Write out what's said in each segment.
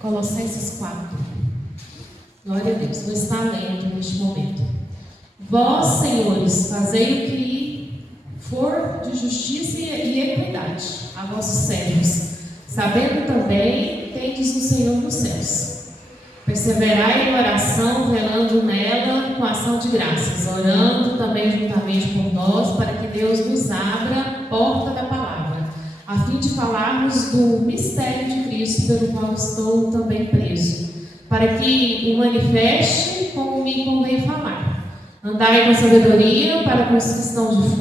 Colossenses 4. Glória a Deus. Vou estar lendo neste momento. Vós, senhores, fazei o que for de justiça e equidade a vossos servos, sabendo também tendes o Senhor nos céus. Perseverai em oração, velando nela com ação de graças, orando também juntamente por nós, para que Deus nos abra a porta da palavra, a fim de falarmos do mistério de Cristo, pelo qual estou também preso, para que o manifeste como me convém falar. Andai com sabedoria para com os que estão de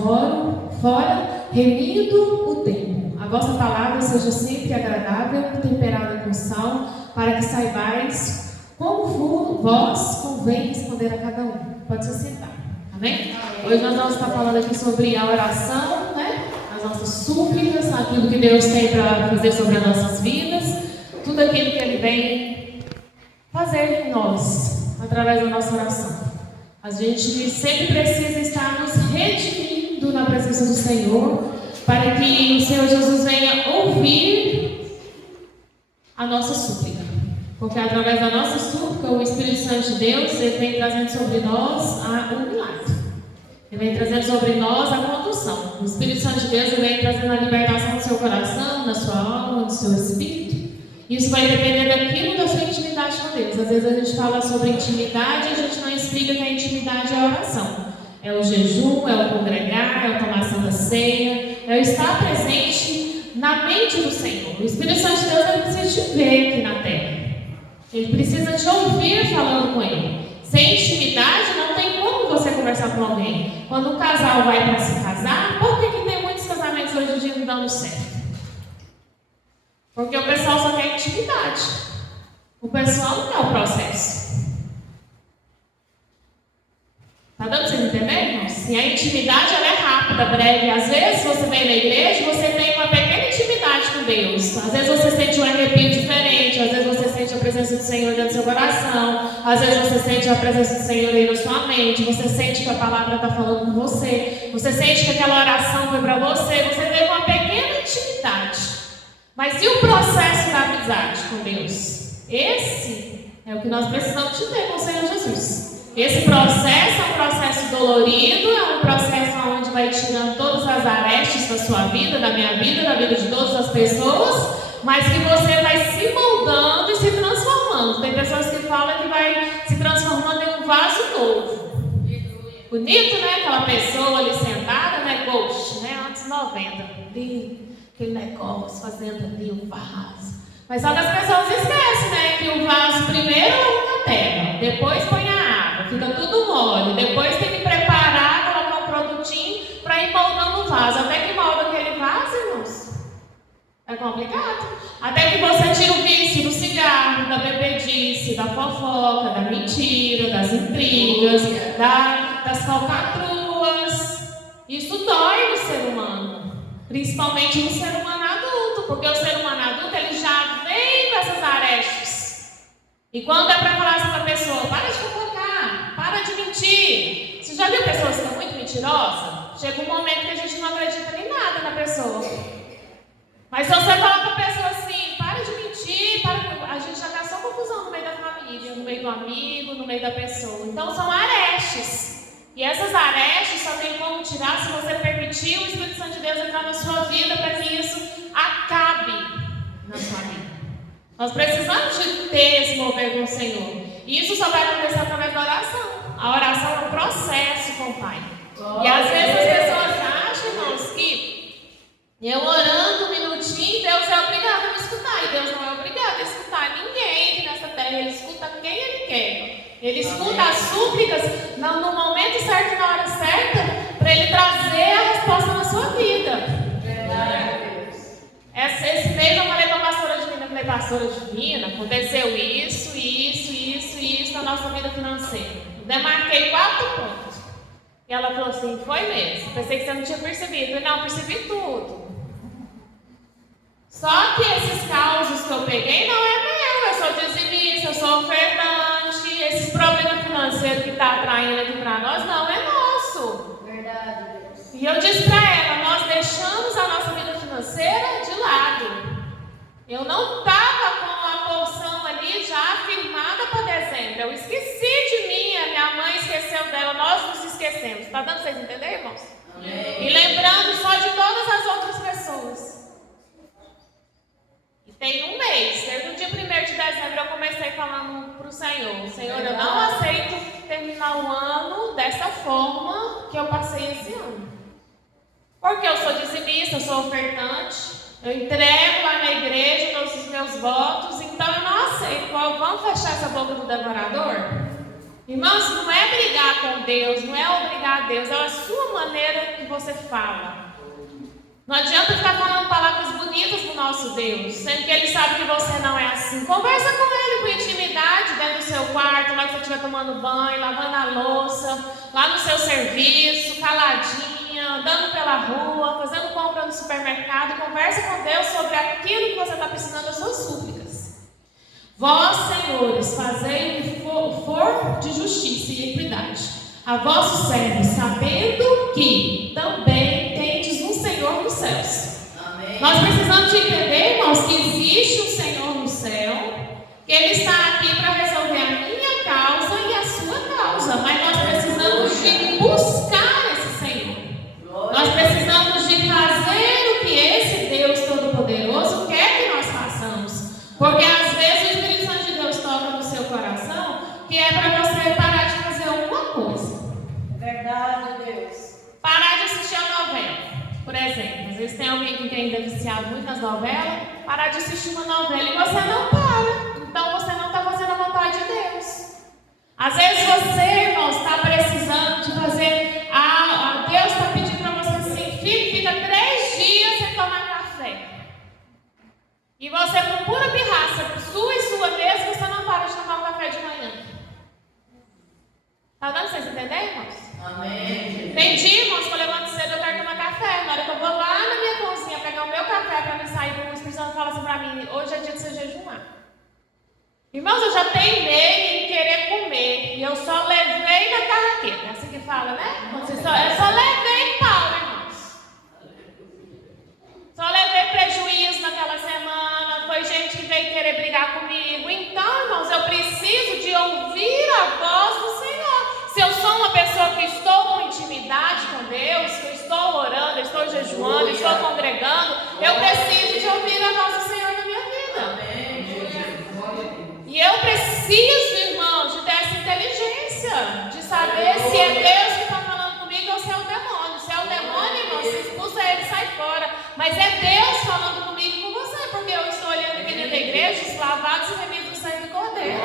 fora, remindo o tempo. A vossa palavra seja sempre agradável, temperada com sal, para que saibais como vós convém responder a cada um. Pode se sentar. Amém? Hoje nós vamos estar falando aqui sobre a oração, né? As nossas súplicas, aquilo que Deus tem para fazer sobre as nossas vidas, tudo aquilo que Ele vem fazer em nós, através da nossa oração. A gente sempre precisa estar nos redimindo na presença do Senhor, para que o Senhor Jesus venha ouvir a nossa súplica. Porque através da nossa súplica, o Espírito Santo de Deus, Ele vem trazendo sobre nós um milagre. Ele vem trazendo sobre nós a condução. O Espírito Santo de Deus, Ele vem trazendo a libertação do seu coração, da sua alma, do seu espírito. Isso vai depender daquilo da sua intimidade com Deus. Às vezes a gente fala sobre intimidade e a gente não explica que a intimidade é a oração. É o jejum, é o congregar, é a tomação da ceia, é o estar presente na mente do Senhor. O Espírito Santo de Deus, Ele precisa te ver aqui na terra. Ele precisa te ouvir falando com Ele. Sem intimidade, não tem como você conversar com alguém. Quando um casal vai para se casar, por que tem muitos casamentos hoje em dia não dando certo? Porque o pessoal só quer intimidade. O pessoal não quer o processo. Está dando para vocês entenderem, irmãos? E a intimidade, ela é rápida, breve. Às vezes, você vem na igreja, você tem uma pequena intimidade com Deus. Às vezes, você sente um arrepio diferente. Às vezes, você sente a presença do Senhor dentro do seu coração. Às vezes, você sente a presença do Senhor aí na sua mente. Você sente que a palavra está falando com você. Você sente que aquela oração foi para você. Você teve uma pequena intimidade. Mas e o processo da amizade com Deus? Esse é o que nós precisamos de ter com o Senhor Jesus. Esse processo é um processo dolorido, é um processo onde vai tirando todas as arestas da sua vida, da minha vida, da vida de todas as pessoas, mas que você vai se moldando e se transformando. Tem pessoas que falam que vai se transformando em um vaso novo. Bonito, né? Aquela pessoa ali sentada, né? Ghost, né? Antes 90. Aquele negócio fazendo ali o vaso. Mas só que as pessoas esquecem, né? Que o vaso primeiro lava na terra, depois põe a água, fica tudo mole, depois tem que preparar, colocar um produtinho para ir moldando o vaso. Até que molda aquele vaso, irmãos, é complicado. Até que você tira o vício do cigarro, da bebedice, da fofoca, da mentira, das intrigas, das falcatruas. Isso dói no ser humano, principalmente no ser humano adulto, porque o ser humano adulto, ele já vem com essas arestas. E quando é para falar assim para a pessoa, para de fofocar, para de mentir. Você já viu pessoas que são muito mentirosas? Chega um momento que a gente não acredita em nada na pessoa. Mas se você falar para a pessoa assim, para de mentir, a gente já está só confusão no meio da família, no meio do amigo, no meio da pessoa. Então são arestas. E essas arestas só tem como tirar se você permitir o Espírito Santo de Deus entrar na sua vida para que isso acabe na sua vida. Nós precisamos de ter esse mover com o Senhor. E isso só vai acontecer através da oração. A oração é um processo com o Pai. E às vezes as pessoas acham, irmãos, que eu orando um minutinho, Deus é obrigado a me escutar. E Deus não é obrigado a escutar ninguém aqui nessa terra. Ele escuta quem Ele quer. Ele escuta as súplicas no momento certo e na hora certa, para Ele trazer a resposta na sua vida. Esse mês eu falei para a pastora Divina, pastora Divina, aconteceu isso na nossa vida financeira. Eu demarquei 4 pontos. E ela falou assim, foi mesmo, pensei que você não tinha percebido. Eu falei, não, percebi tudo. Só que esses causos que eu peguei não é meu, eu sou dizimista, eu sou ofertante, esses problemas financeiros que está atraindo aqui para nós, não é nosso. Verdade, Deus. E eu disse para ela, nós deixamos a nossa vida financeira de lado. Eu não estava com a porção merecemos. Está dando para vocês entenderem, irmãos? Amém. E lembrando só de todas as outras pessoas. E tem um mês, desde o dia 1º de dezembro eu comecei falando para o Senhor: Senhor, eu não aceito terminar o ano dessa forma que eu passei esse ano. Porque eu sou dizimista, eu sou ofertante, eu entrego lá na igreja todos os meus votos, então eu não aceito. Vamos fechar essa boca do devorador? Irmãos, não é brigar com Deus, não é obrigar a Deus, é a sua maneira que você fala. Não adianta ficar falando palavras bonitas pro nosso Deus, sendo que Ele sabe que você não é assim. Conversa com Ele com intimidade dentro do seu quarto, lá que você estiver tomando banho, lavando a louça, lá no seu serviço, caladinha, andando pela rua, fazendo compra no supermercado. Conversa com Deus sobre aquilo que você está precisando, as suas súplicas. Vós, senhores, fazei o que for de justiça e equidade a vossos servos, sabendo que também tendes um Senhor nos céus. Amém. Nós precisamos de entender, irmãos, que existe um Senhor no céu, que Ele está aqui para resolver a minha causa e a sua causa, mas nós precisamos de buscar esse Senhor. Nós precisamos de fazer o que esse Deus Todo-Poderoso quer que nós façamos, porque às vezes o Espírito Santo de Deus toca no seu coração, que é para você parar de fazer alguma coisa. Verdade, Deus. Parar de assistir a novela, por exemplo. Às vezes tem alguém que ainda é viciado muito nas novelas, parar de assistir uma novela e você não para. Então você não está fazendo a vontade de Deus. Às vezes você, irmão, está precisando de fazer. Deus está pedindo para você assim: filho, fica 3 dias sem tomar café. E você, por pura pirraça, sua e sua mesmo, você não para de tomar um café de manhã. Está dando para vocês entenderem, irmãos? Amém. Tem dia, irmãos, que eu levanto cedo, eu quero tomar café. Na hora que eu vou lá na minha cozinha pegar o meu café para me sair, o Espírito Santo fala assim para mim: hoje é dia de você jejuar. Irmãos, eu já teimei em querer comer e eu só levei na carraqueta. É assim que fala, né? Eu só levei pau, irmãos. Só levei prejuízo naquela semana. Foi gente que veio querer brigar comigo. Então, irmãos, eu preciso de ouvir a voz do Senhor. Se eu sou uma pessoa que estou com intimidade com Deus, que eu estou orando, eu estou jejuando, eu estou congregando, eu preciso de ouvir a voz do Senhor na minha vida. E eu preciso, irmãos, de ter essa inteligência, de saber se é Deus que está falando comigo ou se é o demônio. Se é o demônio, irmão, se expulsa ele e sai fora. Mas é Deus falando comigo e com você, porque eu estou olhando aqui dentro da igreja, os lavados e remidos do sangue do Cordeiro.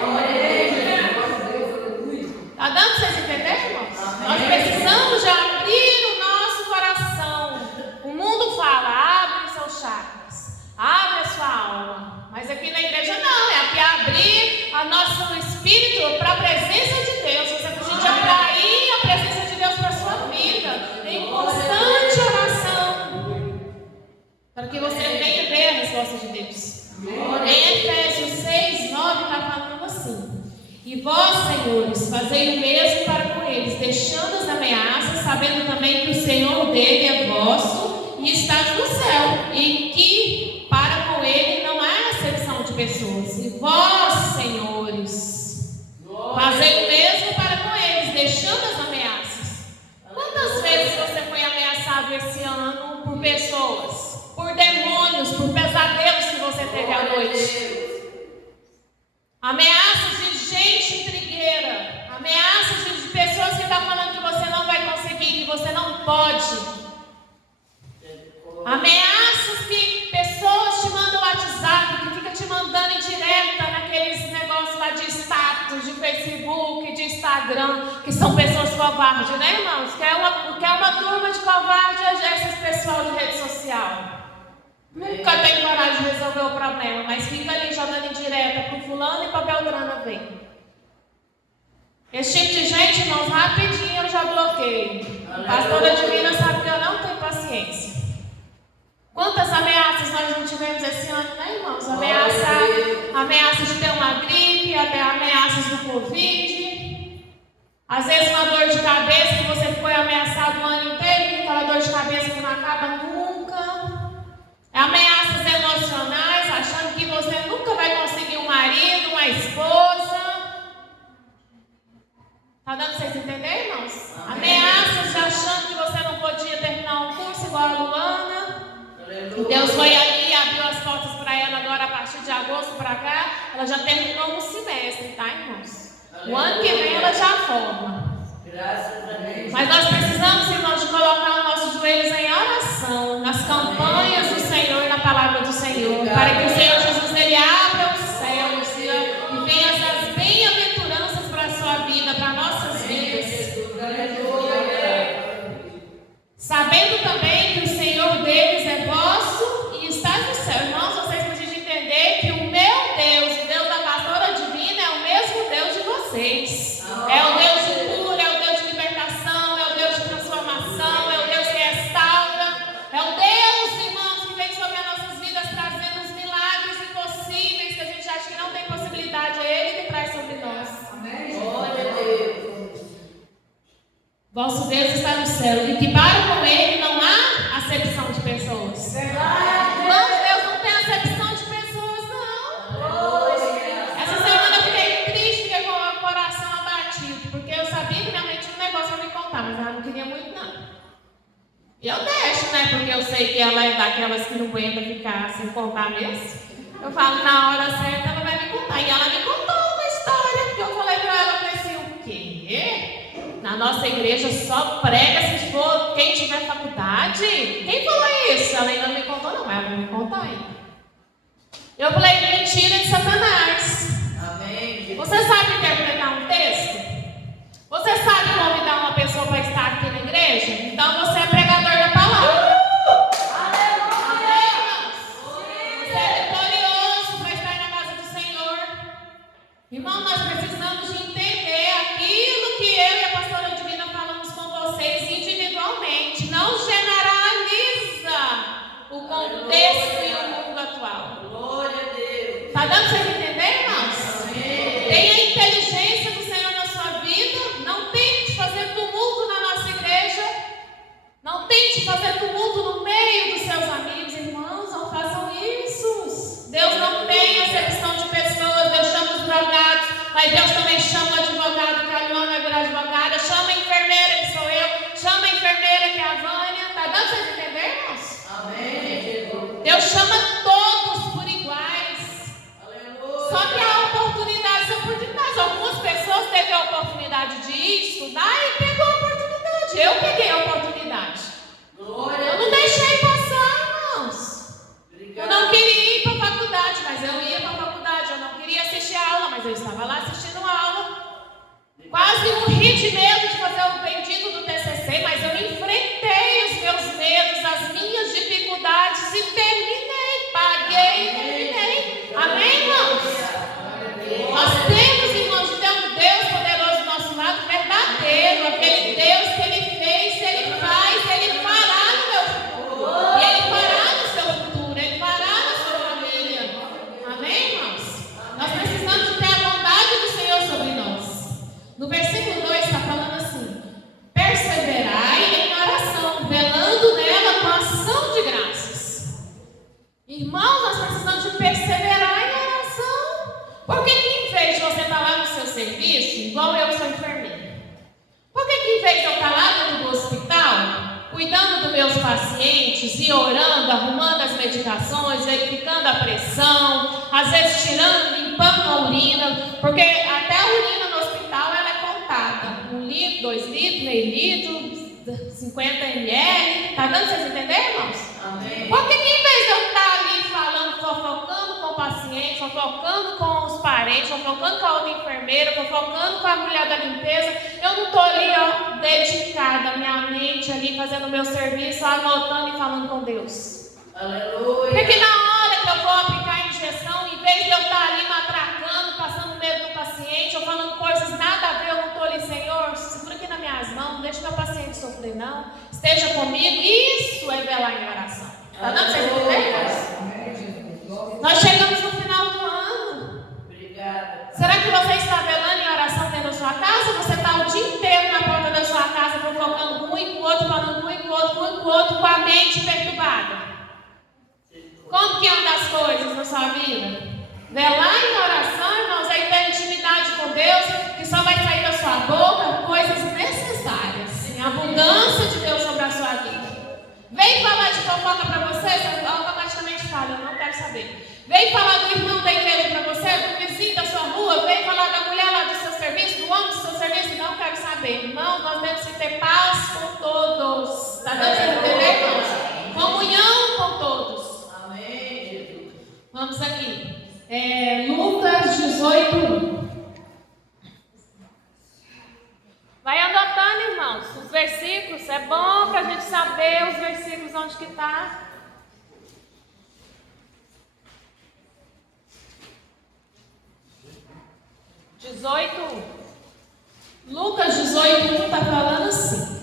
Está dando para vocês entenderem, irmãos? Nós precisamos de abrir o nosso coração. O mundo fala: abre os seus chakras, abre a sua alma. Mas aqui na igreja não, é aqui abrir o nosso espírito para a presença de Deus. Você precisa atrair a presença de Deus para a sua vida, em constante oração, para que você venha ver a resposta de Deus. Em Efésios 6, 9 está falando assim: e vós, senhores, fazei o mesmo para com eles, deixando as ameaças, sabendo também que o Senhor dele é vosso e está no céu, e que para com ele não há acepção de pessoas. E vós, senhores, fazei o mesmo para com eles, deixando as ameaças. Quantas vezes você foi ameaçado esse ano por pessoas, por demônios, por pesadelos que você teve à noite? Ameaças de gente intrigueira, ameaças de pessoas que estão falando que você não vai conseguir, que você não pode. Ameaças que pessoas te mandam WhatsApp, que fica te mandando em direta naqueles negócios lá de status, de Facebook, de Instagram, que são pessoas covardes, né, irmãos? Que é uma turma de covardes, esses pessoal de rede social. Nunca tem coragem de resolver o problema, mas fica ali jogando em direta para o fulano e para a Beltrana ver. Esse tipo de gente, irmãos, rapidinho eu já bloqueio. A pastora Divina sabe que eu não tenho paciência. Quantas ameaças nós não tivemos esse ano, né, irmãos? Ameaças de ter uma gripe, até ameaças do Covid. Às vezes uma dor de cabeça que você foi ameaçado o ano inteiro, aquela dor de cabeça que não acaba nunca. Ameaças emocionais, achando que você nunca vai conseguir um marido, uma esposa. Está dando para vocês entenderem, irmãos? Ameaças agosto para cá, ela já terminou um semestre, tá, irmãos? O ano que vem ela já forma. Graças a Deus. Mas nós precisamos, irmãos, de colocar os nossos joelhos em oração, nas campanhas do Senhor, na palavra do Senhor, para que o Senhor Jesus, Ele abra os céus e venha essas bem-aventuranças para a sua vida, para nossas vidas. Sabendo também que o Senhor deles é vosso e está no céu. Irmãos, vocês precisam entender que o meu Deus, o Deus da pastora divina, é o mesmo Deus de vocês. É o Deus de cura, é o Deus de libertação, é o Deus de transformação, é o Deus que restaura. É o Deus, irmãos, que vem sobre as nossas vidas trazendo os milagres impossíveis que a gente acha que não tem possibilidade. É Ele que traz sobre nós. Glória a Deus. Vosso Deus está no céu e que para com Ele não há acepção de pessoas. Irmãos, Deus não tem acepção de pessoas, não. Essa semana eu fiquei triste, fiquei com o coração abatido, porque eu sabia que minha mãe tinha um negócio para me contar, mas ela não queria muito, não. E eu deixo, né? Porque eu sei que ela é daquelas que não aguenta ficar sem contar mesmo. Eu falo, na hora certa ela vai me contar. E ela me contou uma história, porque eu falei para ela, eu falei assim, o quê? Na nossa igreja só prega se for quem tiver faculdade? Quem falou isso? Ela ainda não me contou, não, mas ela vai me contar ainda. Eu falei, mentira de Satanás. Amém. Você sabe interpretar um texto? Você sabe convidar uma pessoa para estar aqui na igreja? Então você é pregador da palavra. Aleluia! Você é vitorioso para estar na casa do Senhor. Irmão, nós precisamos de entender aquilo que eu e a pastora Divina falamos com vocês individualmente. Não generaliza o contexto e o mundo atual. Glória a Deus. Está dando para vocês entenderem, irmãos? Amém. Tenha a inteligência do Senhor na sua vida. Não tente fazer tumulto na nossa igreja. Não tente fazer tumulto no meio dos seus amigos. Irmãos, não façam isso. Deus não tem acepção de pessoas. Deus chama os drogados, mas Deus também chama o advogado, que a Luana vai virar advogada. Chama a enfermeira, que sou eu. Chama a enfermeira, que é a Vânia. Está dando para vocês entenderem, irmãos? Amém, Jesus. Deus chama todos por iguais. Aleluia. Só que há oportunidades. Algumas pessoas teve a oportunidade de estudar e pegou a oportunidade. Eu peguei a oportunidade. Glória Eu a não Deus. deixei passar, irmãos. Eu Obrigado. não queria ir para a faculdade, mas eu ia para a faculdade. Eu não queria assistir a aula, mas eu estava lá assistindo a aula. Quase morri de medo de fazer o bendito do TCC, mas eu enfrentei os meus medos, as minhas dificuldades e terminei. Paguei e terminei. Amém, irmãos? Nós temos, irmãos, de ter um Deus poderoso do nosso lado, verdadeiro, aquele Deus que Ele fez, Ele faz, Ele fará no meu futuro. E Ele fará no seu futuro, Ele fará na sua família. Amém, irmãos? Nós precisamos de ter a bondade do Senhor sobre nós. No versículo 2 está falando assim: perseverai em oração, velando nela com ação de graças. Irmãos, nós precisamos de perseverar em oração. Porque que em vez de você estar lá no seu serviço, igual eu sou enfermeira, por que em vez de eu estar lá dentro do hospital, cuidando dos meus pacientes e orando, arrumando as medicações, verificando a pressão, às vezes tirando, limpando a urina, porque até a urina no hospital ela é contada, 1 litro, 2 litros, meio litro, 50 ml, tá dando para vocês entenderem, irmãos? Amém. Por que em vez de eu estar ali falando, fofocando com o paciente, fofocando com os parentes, fofocando com a outra enfermeira, fofocando com a mulher da limpeza, eu não estou ali, ó, dedicada, minha mente ali, fazendo o meu serviço, anotando e falando com Deus? Aleluia. Porque na hora que eu vou aplicar a injeção, em vez de eu estar ali matracando, passando medo do paciente, ou falando coisas nada a ver, eu não estou ali, Senhor, segura aqui nas minhas mãos, não deixa meu paciente sofrer, não. Esteja comigo. Isso é velar em oração. Está dando para vocês entenderem? Nós chegamos no final do ano. Obrigada. Será que você está velando em oração dentro da sua casa? Você está o dia inteiro na porta da sua casa, fofocando com um e com o outro, falando com um e com o outro, com um e com o outro, com a mente perturbada? Como que anda as coisas na sua vida? Velar em oração, irmãos, é ter intimidade com Deus, que só vai sair da sua boca coisas necessárias, em abundância de Deus sobre a sua vida. Vem falar de fofoca para você automaticamente fala, eu não quero saber. Veio falar do irmão da igreja para você, do vizinho da sua rua, veio falar da mulher lá do seu serviço, do homem do seu serviço, não quero saber. Irmão, nós temos que ter paz com todos. Está dando para entender, irmãos? Comunhão com todos. Amém, Jesus. Vamos aqui. Lucas 18. Vai anotando, irmãos, os versículos. É bom para a gente saber os versículos onde que está. Lucas 18:1 está falando assim.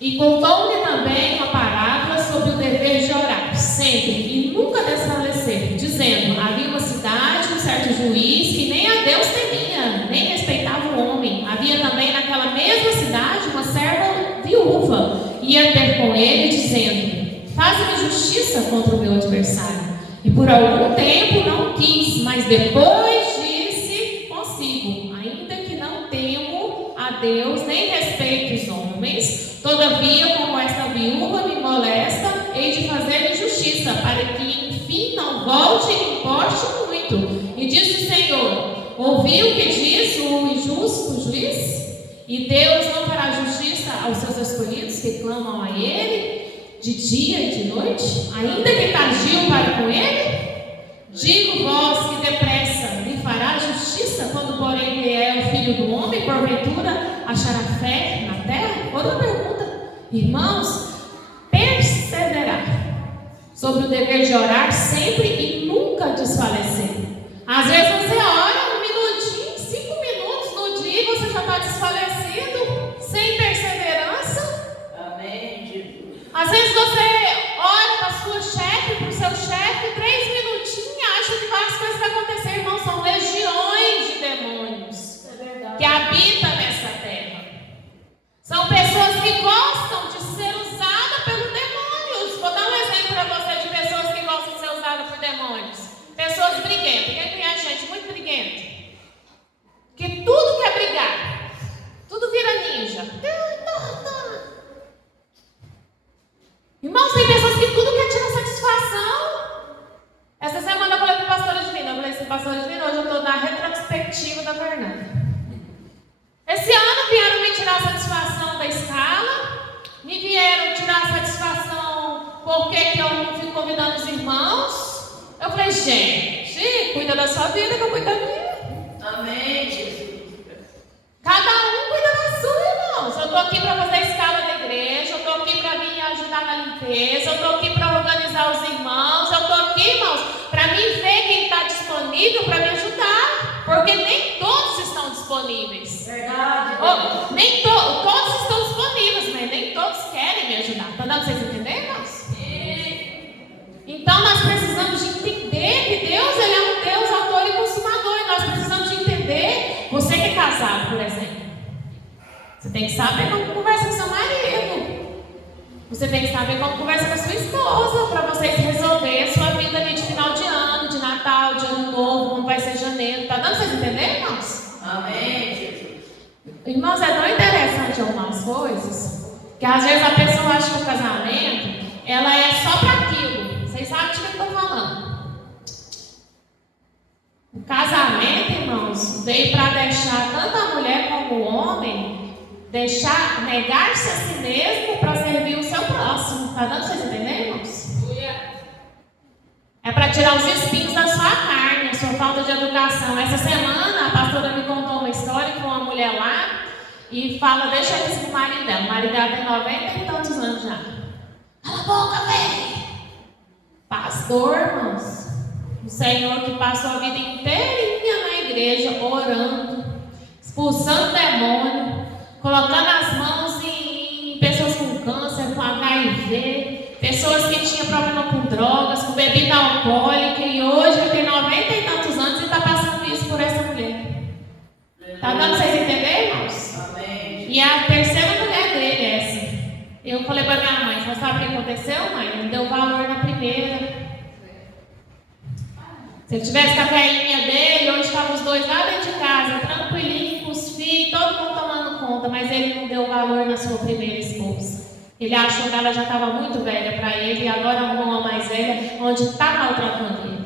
E contou-lhe também uma parábola sobre o dever de orar, sempre e nunca desfalecer, dizendo: havia uma cidade, um certo juiz, que nem a Deus temia, nem respeitava o homem. Havia também naquela mesma cidade uma serva viúva, ia ter com ele, dizendo: faze-me justiça contra o meu adversário. E por algum tempo não quis, mas depois disse consigo: ainda que não temo a Deus, nem respeito os homens, todavia, como esta viúva me molesta, hei de fazer-lhe justiça, para que enfim não volte e me importe muito. E disse o Senhor: ouvi o que diz o injusto juiz? E Deus não fará justiça aos seus escolhidos que clamam a Ele de dia e de noite, ainda que tardio para com Ele? Digo vós que depressa lhe fará justiça, quando porém ele é o Filho do Homem, porventura achará fé na terra? Outra pergunta, irmãos, perseverar sobre o dever de orar sempre e nunca desfalecer. Às vezes você ora 1 minutinho, 5 minutos no dia e você já está desfalecido, sem perseverança. Amém, Jesus. Às vezes você ora para a sua chefe, para o seu chefe, 3 minutinhos e acha que várias coisas vão acontecer, irmão. São legiões de demônios que habitam nessa terra. São pessoas que gostam de ser usadas pelos demônios. Vou dar um exemplo para você de pessoas que gostam de ser usadas por demônios. Pessoas briguentas. Quem conhece gente muito briguenta? Que tudo quer brigar. Tudo vira ninja. Irmãos, tem pessoas que tudo quer tirar satisfação. Essa semana eu falei para a pastora Divina. Eu falei assim: pastora Divina, hoje eu estou na retrospectiva da Fernanda. Esse ano vieram me tirar satisfação da escala. Me vieram tirar satisfação porque que eu não fico convidando os irmãos. Eu falei: gente, cuida da sua vida que eu cuido da minha. Amém, Jesus. Cada um cuida da sua, irmãos. Eu estou aqui para fazer a escala da igreja, eu estou aqui para vir ajudar na limpeza, eu estou aqui para organizar os irmãos, eu estou aqui, irmãos, para mim ver quem está disponível para me ajudar, porque nem todos estão disponíveis. Verdade. Nem todos estão disponíveis, mas nem todos querem me ajudar. Está dando para vocês entenderem, irmãos? Então nós precisamos de entender que Deus, Ele é um Deus autor e consumador, e nós precisamos de entender. Você que é casado, por exemplo, você tem que saber como conversa com seu marido. Você tem que saber como conversa com a sua esposa, para vocês resolverem a sua vida ali de final de ano, de Natal, de Ano Novo, como vai ser janeiro. Está dando para vocês entenderem, irmãos? Amém, Jesus. Irmãos, é tão interessante algumas coisas, que às vezes a pessoa acha que o casamento, ela é só para aquilo. Vocês sabem de que eu estou falando. O casamento, irmãos, veio para deixar tanto a mulher como o homem, negar-se a si mesmo para servir o seu próximo. Está dando para vocês entenderem, irmãos? É para tirar os espinhos da sua carne, a sua falta de educação. Essa semana a pastora me contou uma história com uma mulher lá e fala: deixa isso com o marido dela. O marido dela tem 90 e tantos anos já. Cala a boca, velho! Pastor, irmãos. O Senhor que passou a vida inteirinha na igreja, orando, expulsando demônio, colocando as mãos em pessoas com câncer, com HIV, pessoas que tinham problema com drogas, com bebida alcoólica, e hoje ele tem 90 e tantos anos e está passando isso por essa mulher. Está dando para vocês entenderem, irmãos? Amém. E a terceira mulher dele é essa. Eu falei para minha mãe: você sabe o que aconteceu, mãe? Ele deu valor na primeira. Se ele tivesse com a velhinha dele, hoje estavam os dois lá dentro de casa, tranquilinho, com os filhos, todo mundo tomando conta, mas ele não deu valor na sua primeira esposa. Ele achou que ela já estava muito velha para ele e agora arrumou uma mais velha, onde está maltratando ele.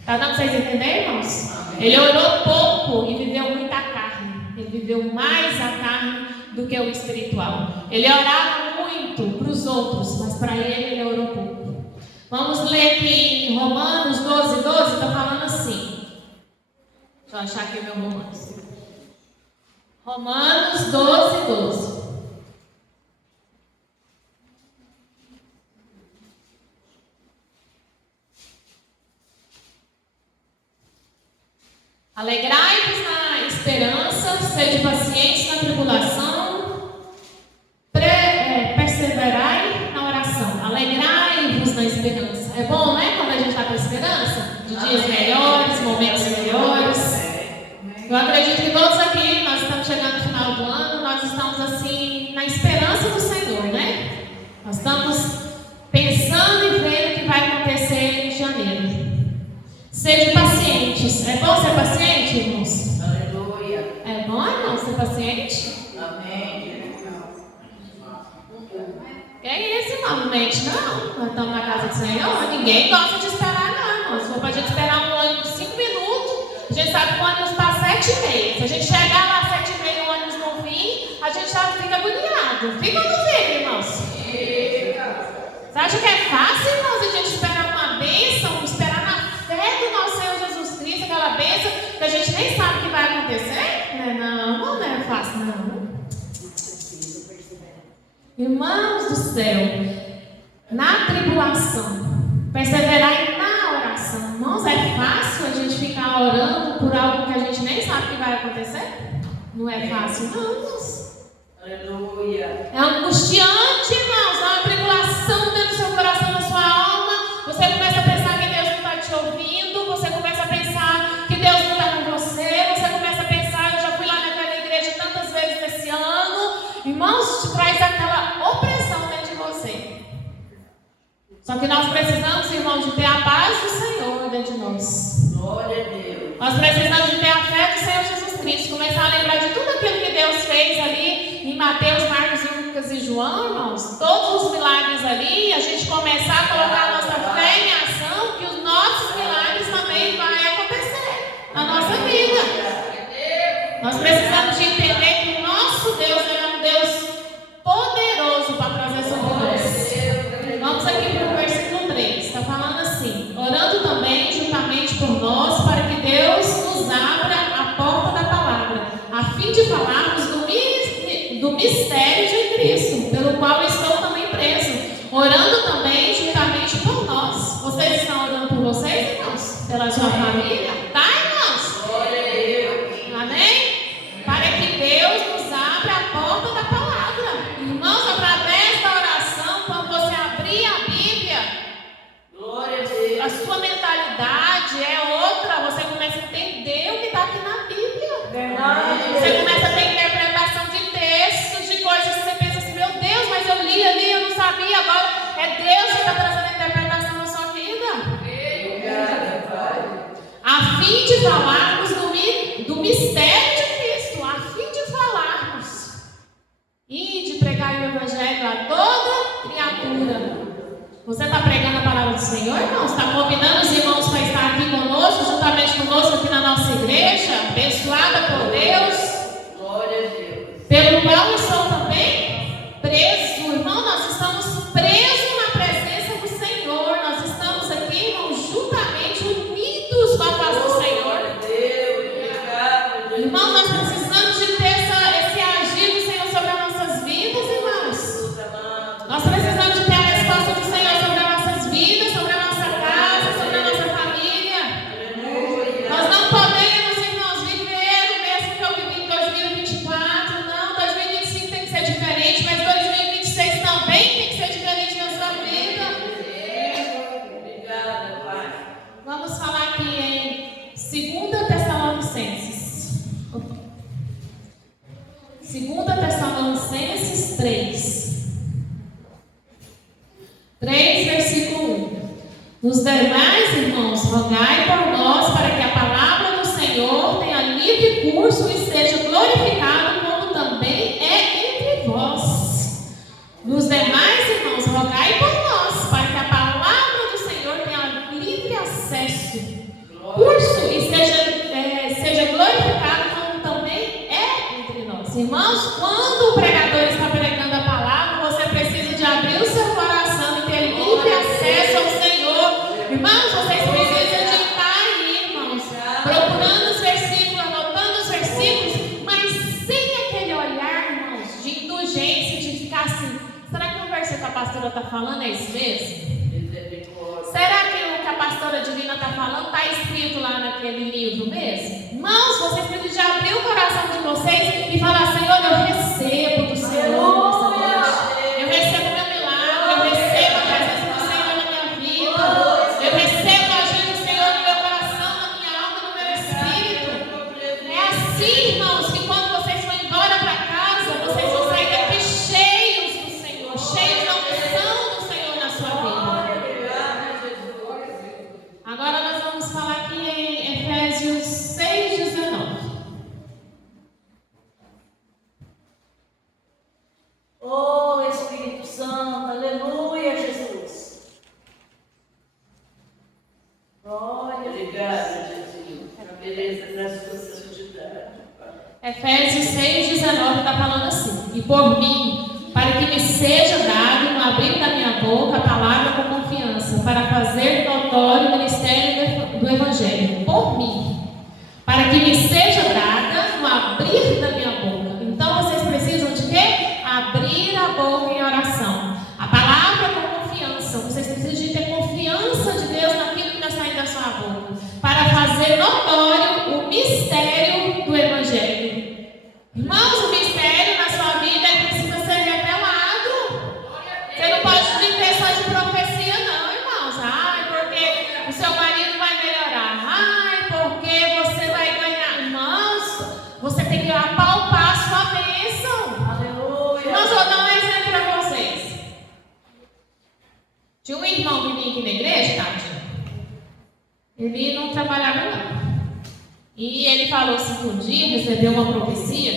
Está dando para vocês entenderem, irmãos? Ele orou pouco e viveu muita carne. Ele viveu mais a carne do que o espiritual. Ele orava muito para os outros, mas para ele orou pouco. Vamos ler aqui em Romanos 12, 12, está falando assim. Deixa eu achar aqui o meu Romanos. Romanos 12, 12. Alegrai-vos na esperança, sede pacientes na tribulação, perseverai na oração. Alegrai-vos na esperança. É bom, né? Quando a gente está com esperança, de dias melhores, momentos melhores. Eu acredito que todos aqui, nós estamos chegando no final do ano, nós estamos assim, na esperança do Senhor, né? Nós estamos pensando e vendo o que vai acontecer em janeiro. Sede pacientes. É bom ser paciente, irmãos? Aleluia. É bom, irmão, ser paciente? Amém. Que é isso, irmão? Não mente, não. Nós estamos na casa do Senhor. Ninguém gosta de esperar, não, irmão. Se for para a gente esperar um ônibus 5 minutos, a gente sabe que o ônibus passa 7h30. Se a gente chegar lá 7h30 e o ônibus não vir, a gente já fica agoniado. Fica ou não fica, irmãos? Você acha que é fácil, irmãos, a gente esperar uma bênção, esperar na fé do nosso Senhor Jesus Cristo, aquela bênção que a gente nem sabe o que vai acontecer? Não é fácil, não. Irmãos do céu, na tribulação, perseverai na oração. Irmãos, é fácil a gente ficar orando por algo que a gente nem sabe o que vai acontecer? Não é fácil, não, irmãos. Aleluia. É angustiante, irmãos, é uma tribulação dentro do seu coração, na sua alma. Você começa a pensar que Deus não está te ouvindo, você começa a pensar que Deus não está com você, você começa a pensar, eu já fui lá naquela igreja tantas vezes esse ano. Irmãos, te traz aquela opressão dentro de você. Só que nós precisamos, irmãos, de ter a paz do Senhor dentro de nós. Glória a Deus. Nós precisamos de ter a fé do Senhor Jesus Cristo, começar a lembrar de tudo aquilo que Deus fez ali em Mateus, Marcos, Lucas e João, irmãos. Todos os milagres ali, a gente começar a colocar a nossa fé em ação, que os nossos milagres também vão acontecer na nossa vida. Nós precisamos de entender que o nosso Deus é um Deus poderoso para trazer sobre nós. Vamos aqui para o versículo 3, está falando assim: orando também juntamente por nós, para que Deus nos abra a porta da palavra, a fim de falarmos do mistério de Cristo, pelo qual estou também preso, orando também juntamente por nós. Vocês estão orando por vocês, irmãos? Pela sua família? Tá, irmãos? Glória a Deus. Amém? Para que Deus nos abra a porta da palavra. Irmãos, através da oração, quando você abrir a Bíblia, Glória a Deus. a sua mentalidade é outra. Você começa a entender o que está aqui na Bíblia. Você começa a ter interpretação de textos, de coisas que você pensa assim: meu Deus, mas eu li ali, eu não sabia. Agora é Deus que está trazendo a interpretação na sua vida. Obrigada, Pai. A fim de falarmos do mistério de Cristo, a fim de falarmos e de pregar o Evangelho a toda criatura. Você está pregando a palavra do Senhor, irmão? Está convidando os irmãos para estar aqui conosco, juntamente conosco aqui na nossa igreja, abençoada por Deus, Glória a Deus. pelo qual eu sou também preso. Irmão, nós estamos presos na presença do Senhor. Nós estamos aqui, irmãos, juntamente unidos com a paz do Senhor. Glória a Deus. Obrigado, Jesus. Irmão, nós precisamos de ter esse agir do Senhor sobre as nossas vidas, irmãos. Nós precisamos de ter a resposta do Senhor sobre as nossas vidas, sobre a nossa casa, sobre a nossa família. Aleluia. Nós não podemos, irmãos, viver o mesmo que eu vivi em 2024. Não, 2025 tem que ser diferente, mas 2026 também tem que ser diferente na sua vida. Obrigada, Pai. Vamos falar aqui em 2 Tessalonicenses. 2 Tessalonicenses 3, versículo 1. Nos demais, irmãos, rogai por nós para que a palavra do Senhor tenha livre curso e seja glorificado, como também é entre vós. Nos demais, acesso. Curso e seja glorificado como também é entre nós. Irmãos, quando o pregador está pregando a palavra, você precisa de abrir o seu coração e ter livre acesso ao Senhor. Irmãos, vocês precisam de estar aí, irmãos, procurando os versículos, anotando os versículos, mas sem aquele olhar, irmãos, de indulgência, de ficar assim, será que o versículo que a pastora está falando é isso mesmo? Será que o que a pastora Divina está falando está escrito lá naquele livro mesmo? Irmãos, vocês precisam de abrir o coração de vocês e falar, Senhor, eu recebo do Senhor nessa noite. Eu recebo o meu milagre, eu recebo a presença do Senhor na minha vida. Eu recebo a ajuda do Senhor no meu coração, na minha alma, no meu espírito. É assim, irmãos, que quando vocês vão embora para casa, vocês vão sair daqui cheios do Senhor, cheios da unção do Senhor na sua vida. Agora nós vamos falar aqui em Efésios 6:19. Oh, Espírito Santo, aleluia, Jesus. Glória. Obrigada, Jesus. A beleza da sua santidade. Efésios 6:19 está falando assim: e por mim, para que me seja dado no abrir da minha boca a palavra com confiança, para fazer notório o ministério do Evangelho. Por mim, para que me seja dada no abrir da minha boca. Então vocês precisam de quê? Abrir a boca em oração. A palavra com confiança. Vocês precisam de ter confiança de Deus naquilo que está saindo da sua boca, para fazer notório o mistério do Evangelho. Irmãos, o mistério na sua vida precisa ser revelado. Você não pode viver só de profecia, não, irmãos. Ai, porque o seu marido vai melhorar. Ai, porque você vai ganhar. Irmãos, você tem que apalpar a sua bênção. Aleluia. Irmãos, vou dar um exemplo para vocês. Tinha um irmão que vinha aqui na igreja, Tati. Ele não trabalhava, não. E ele falou assim que um dia recebeu uma profecia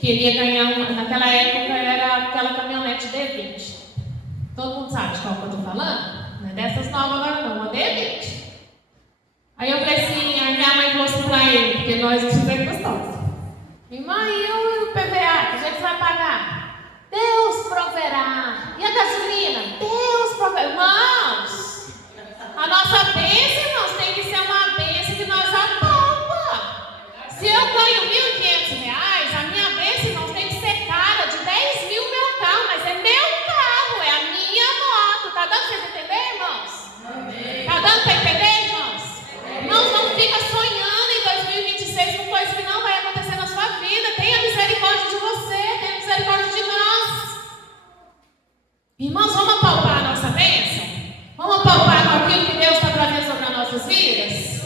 que ele ia ganhar naquela época era aquela caminhonete D20. Todo mundo sabe de qual que eu estou falando? Não é dessas novas agora não, uma D20. Aí eu falei assim, a minha mãe falou assim para ele, porque nós super gostamos. Irmã, e o PVA, que a gente vai pagar? Deus proverá. E a gasolina? Deus proverá. Irmãos, a nossa bênção, irmãos, tem que ser uma bênção que nós apalpa. Se eu ganho R$1.500, a minha bênção, irmãos, tem que ser cara de 10 mil meu carro, mas é meu carro, é a minha moto. Tá dando para vocês entenderem, irmãos? Amém. Tá dando para entender, irmãos? Irmãos, não fica sonhando em 2026 com coisa que não vai acontecer na sua vida. Tenha misericórdia de você, tenha misericórdia de nós. Irmãos, vamos apalpar a nossa bênção? Vamos apalpar com aquilo que Deus está trazendo sobre as nossas vidas?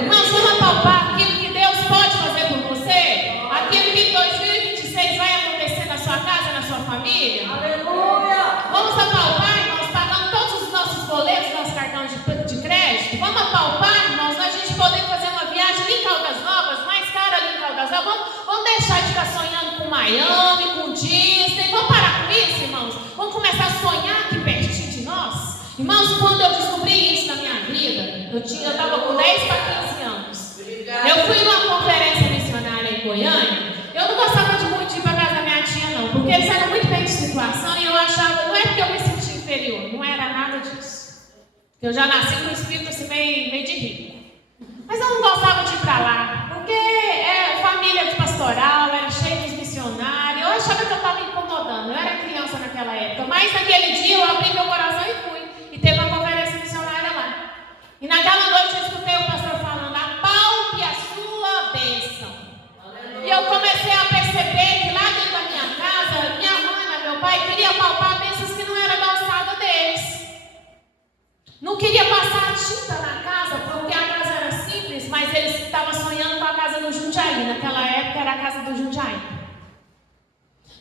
Irmãos, vamos apalpar aquilo que Deus pode fazer por você? Aquilo que em 2026 vai acontecer na sua casa, na sua família? Aleluia. Vamos apalpar, irmãos, pagando todos os nossos boletos, nosso cartão de crédito? Vamos apalpar, irmãos, a gente poder fazer uma viagem ali em Caldas Novas, mais cara ali em Caldas Novas. Vamos deixar de ficar sonhando com Miami, com Disney. Vamos parar com isso, irmãos? Vamos começar a sonhar aqui pertinho de nós? Irmãos, quando eu descobri isso na minha vida, eu estava com 10 para 15 anos. Eu fui numa conferência missionária em Goiânia. Eu não gostava de muito ir para casa da minha tia, não, porque eles eram muito bem de situação e eu achava, não é porque eu me sentia inferior, não era nada disso. Eu já nasci com o espírito assim meio de rico. Mas eu não gostava de ir para lá, porque é família de pastoral, era cheio de missionários, eu achava que eu estava incomodando, eu era criança naquela época, mas naquele dia eu abri meu coração e fui. E teve uma conferência missionária lá. E naquela noite eu escutei o pastor falando, apalpe a sua bênção. E eu comecei a perceber que lá dentro da minha casa, minha mãe e meu pai queriam apalpar bênçãos que não eram da alçada deles. Não queria passar tinta na casa, porque a casa era simples, mas eles estavam sonhando com a casa do Jundiaí. Naquela época era a casa do Jundiaí.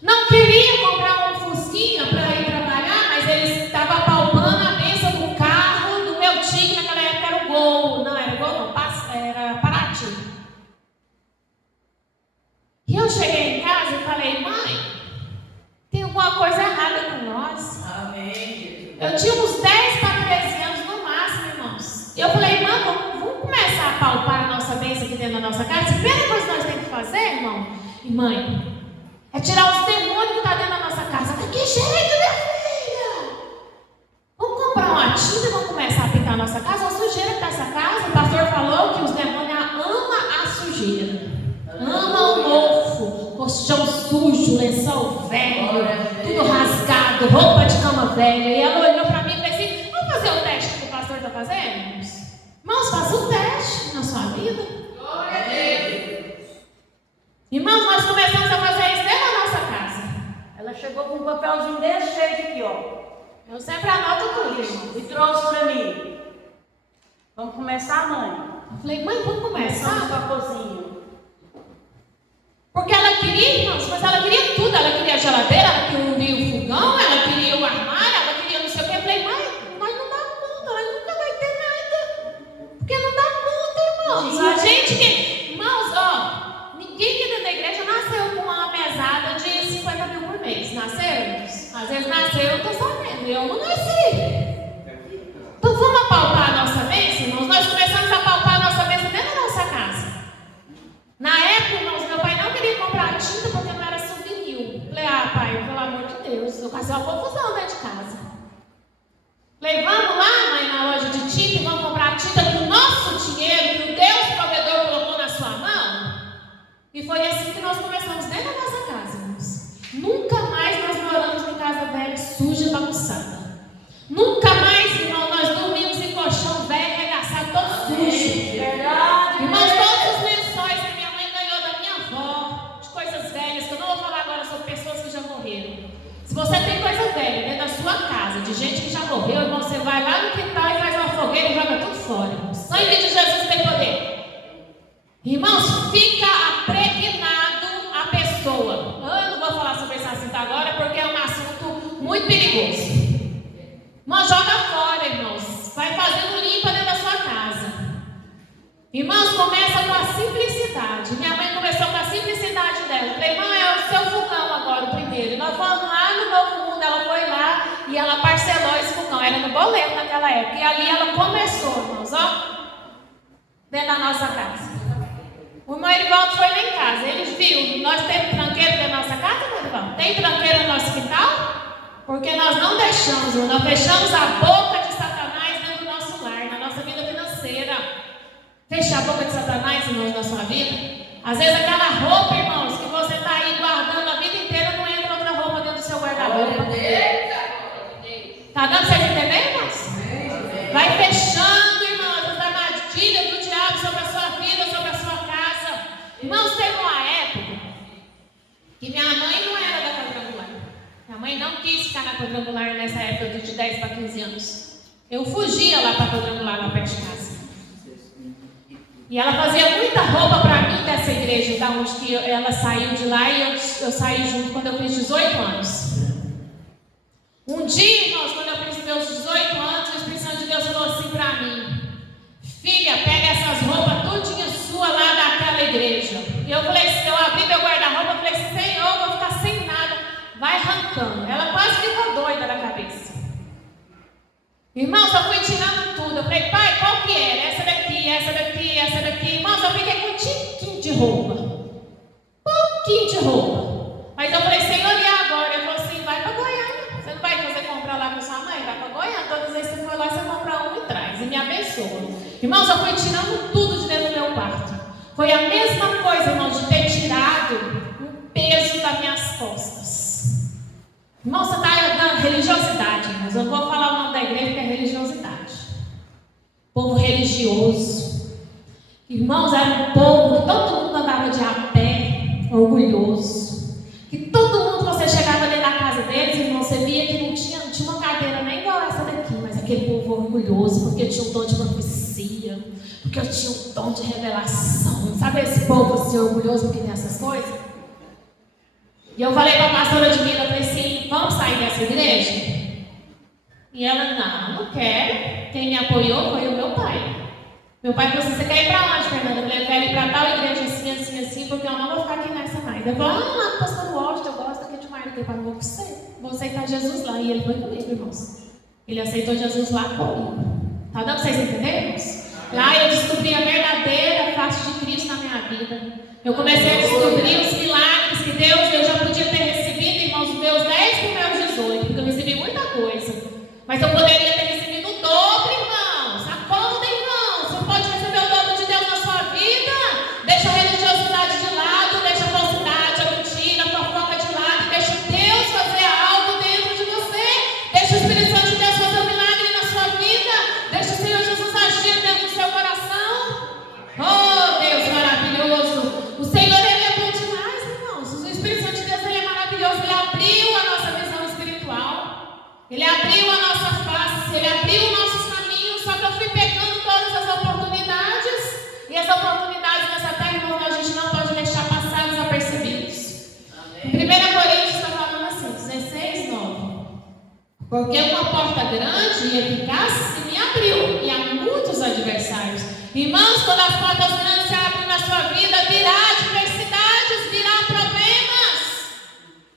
Não queria comprar um Fusquinha para ir trabalhar, mas eles estavam apalpando a bênção do carro do meu tio, que naquela época era o Gol. Não, era o Gol não, era Paraty. E eu cheguei em casa e falei, mãe, tem alguma coisa errada com nós. Amém. Eu tinha uns 10 para 13 anos no máximo, irmãos. E eu falei, irmã, apalpar a nossa bênção aqui dentro da nossa casa, a primeira coisa que nós temos que fazer, irmão e mãe, é tirar os demônios que estão dentro da nossa casa. Que jeito, minha filha? Vamos comprar uma tinta e vamos começar a pintar a nossa casa. A sujeira que está nessa casa, o pastor falou que os demônios amam a sujeira. Amam o mofo, colchão sujo, lençol velho, tudo rasgado, roupa de cama velha. E ela olhou para mim e disse assim: vamos fazer o teste que o pastor está fazendo? Irmãos, faça o teste na sua vida. Glória a Deus. Irmãos, nós começamos a fazer isso dentro da nossa casa. Ela chegou com um papelzinho desse jeito aqui, ó. Eu sempre anoto tudo, irmão. E trouxe para mim. Vamos começar, mãe? Eu falei: mãe, vamos Começamos começar? com a cozinha. Porque ela queria, irmãos, mas ela queria tudo. Ela queria a geladeira, ela queria o fogão, ela queria o armário, ela queria não sei o que. Eu falei: mãe, nós não dá conta, nós nunca vai ter nada. Porque não dá conta, irmãos. A gente que... Irmãos, ó, ninguém aqui dentro da igreja nasceu com uma mesada de 50 mil por mês. Nasceu, irmãos? Às vezes nasceu, eu estou sabendo. Eu não nasci. Então vamos apalpar a nossa bênção, irmãos? Nós começamos a apalpar a nossa bênção dentro da nossa casa. Na época, irmãos, meu pai não queria comprar tinta porque não era souvenir. Falei: ah, pai, pelo amor de Deus, eu passei uma confusão dentro de casa. Falei: vamos lá, mãe, na loja de tinta e vamos comprar tinta com o nosso dinheiro, que o Deus provedor colocou na sua mão. E foi assim que nós começamos dentro da nossa casa, irmãos. Nunca mais nós moramos em casa velha, suja, bagunçada. Nunca mais, irmão, nós dormimos em colchão velho, arregaçado, todo sujo. Verdade. Irmãos, todos os lençóis que minha mãe ganhou da minha avó, de coisas velhas, que eu não vou falar agora sobre pessoas que já morreram. Se você tem coisa velha dentro da sua casa, de gente que já morreu, irmão, você vai lá no quintal e faz uma fogueira e joga tudo fora. O sangue de Jesus tem poder. Irmãos, fica apregnado a pessoa. Eu não vou falar sobre esse assunto agora porque é um assunto muito perigoso. Irmãos, joga fora, irmãos. Vai fazendo limpa dentro da sua casa. Irmãos, começa com a simplicidade. Minha mãe começou com a simplicidade dela. Eu falei: mãe, é o seu fogão agora, o primeiro. E nós fomos lá no Novo Mundo, ela foi lá e ela parcelou esse fogão. Era no boleto naquela época. E ali ela começou, irmãos, ó, dentro da nossa casa. O irmão Erivaldo foi lá em casa. Ele viu, nós temos tranqueiro dentro da nossa casa, meu irmão? Tem tranqueiro no nosso quintal? Porque nós não deixamos, nós fechamos a boca de Satanás dentro do nosso lar, na nossa vida financeira. Fechar a boca de Satanás, irmãos, na sua vida. Às vezes aquela roupa, irmãos, que você está aí guardando a vida inteira, não entra outra roupa dentro do seu guarda-roupa. Está dando para vocês entenderem, irmãos? Vai fechando, irmãos, as armadilhas do diabo sobre a sua vida, sobre a sua casa. Irmãos, teve uma época que minha mãe não era da quadrangular. Minha mãe não quis ficar na quadrangular nessa época de 10 para 15 anos. Eu fugia lá para a quadrangular, lá perto de casa. E ela fazia muita roupa para mim dessa igreja, da onde que ela saiu de lá e eu saí junto quando eu fiz 18 anos. Um dia, irmãos, quando eu fiz meus 18 anos, o Espírito Santo de Deus falou assim para mim: filha, pega essas roupas tudinha sua lá daquela igreja. E eu falei, eu abri meu guarda-roupa e falei: Senhor, eu vou ficar sem nada. Vai arrancando. Ela quase ficou doida da cabeça. Irmãos, eu fui tirando tudo. Eu falei: pai, qual que era? Essa daqui, essa daqui, essa daqui. Irmãos, eu fiquei com um tiquinho de roupa. Pouquinho de roupa. Mas eu falei: Senhor, e agora? Ele falou assim: vai para Goiânia. Você não vai fazer comprar lá com sua mãe? Vai para Goiânia. Todas as vezes que você for lá, você compra um e traz. E me abençoa. Irmãos, eu fui tirando tudo de dentro do meu quarto. Foi a mesma coisa, irmãos, de ter tirado um peso das minhas costas. Irmãos, você está dando religiosidade, irmãos. Eu não vou falar o nome da igreja, que é religiosidade. Povo religioso. Irmãos, era um povo que todo mundo andava de a pé, orgulhoso. Que todo mundo, você chegava dentro da casa deles, irmão, você via que não tinha uma cadeira nem igual essa daqui, mas aquele povo orgulhoso, porque tinha um dom de profecia, porque eu tinha um dom de revelação. Sabe esse povo assim, orgulhoso porque tem essas coisas? E eu falei para a pastora de Minas, eu falei assim: vamos sair dessa igreja? E ela: não quero. Quem me apoiou foi o meu pai. Meu pai falou assim: você quer ir para onde, Fernanda? Eu falei: eu quero ir para tal igreja assim, assim, assim, porque eu não vou ficar aqui nessa mais. Ele falou: lá no pastor Washington, eu gosto aqui demais. Eu falei: não vou com você. Vou aceitar Jesus lá. E ele foi comigo, irmãos. Ele aceitou Jesus lá comigo. Tá dando para vocês entenderem, irmãos? Lá eu descobri a verdadeira vida. Eu comecei a descobrir os milagres que Deus, eu já podia ter recebido, irmãos, os meus 10 para os meus 18, porque eu recebi muita coisa. Mas eu poderia ter recebido o dobro, irmãos. Acorda, irmãos. Você pode receber o dobro de Deus na sua vida. Deixa a religiosidade de lado, deixa a falsidade, a mentira, a fofoca de lado, deixa Deus fazer algo dentro de você. Deixa o Espírito Santo de Deus fazer um milagre na sua vida. Deixa o Senhor Jesus agir dentro do seu coração. Oh, Deus maravilhoso. O Senhor, Ele é bom demais, irmãos. O Espírito Santo de Deus, Ele é maravilhoso. Ele abriu a nossa visão espiritual. Ele abriu a nossa face. Ele abriu nossos caminhos. Só que eu fui pegando todas as oportunidades. E as oportunidades nessa terra, irmão, a gente não pode deixar passar desapercebidos. Em 1 Coríntios está falando assim, 16, 9. Porque uma porta grande e eficaz se me abriu, e há muitos adversários. Irmãos, quando as portas grandes se abrem na sua vida, virá adversidades, virá problemas.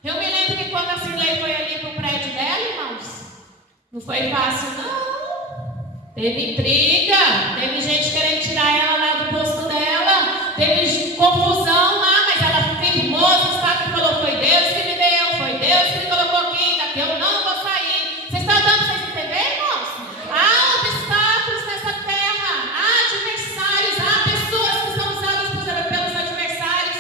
Eu me lembro que quando a Cirlei foi ali para o prédio dela, irmãos, não foi fácil, não. Teve briga, teve gente querendo tirar ela lá do posto dela, teve confusão lá, mas ela firmou, sabe, e falou, foi Deus que me deu, foi Deus que me colocou aqui, daqui eu não vou sair. Vocês estão dando para vocês entenderem, irmãos? Há obstáculos nessa terra, há adversários, há pessoas que são usadas pelos adversários,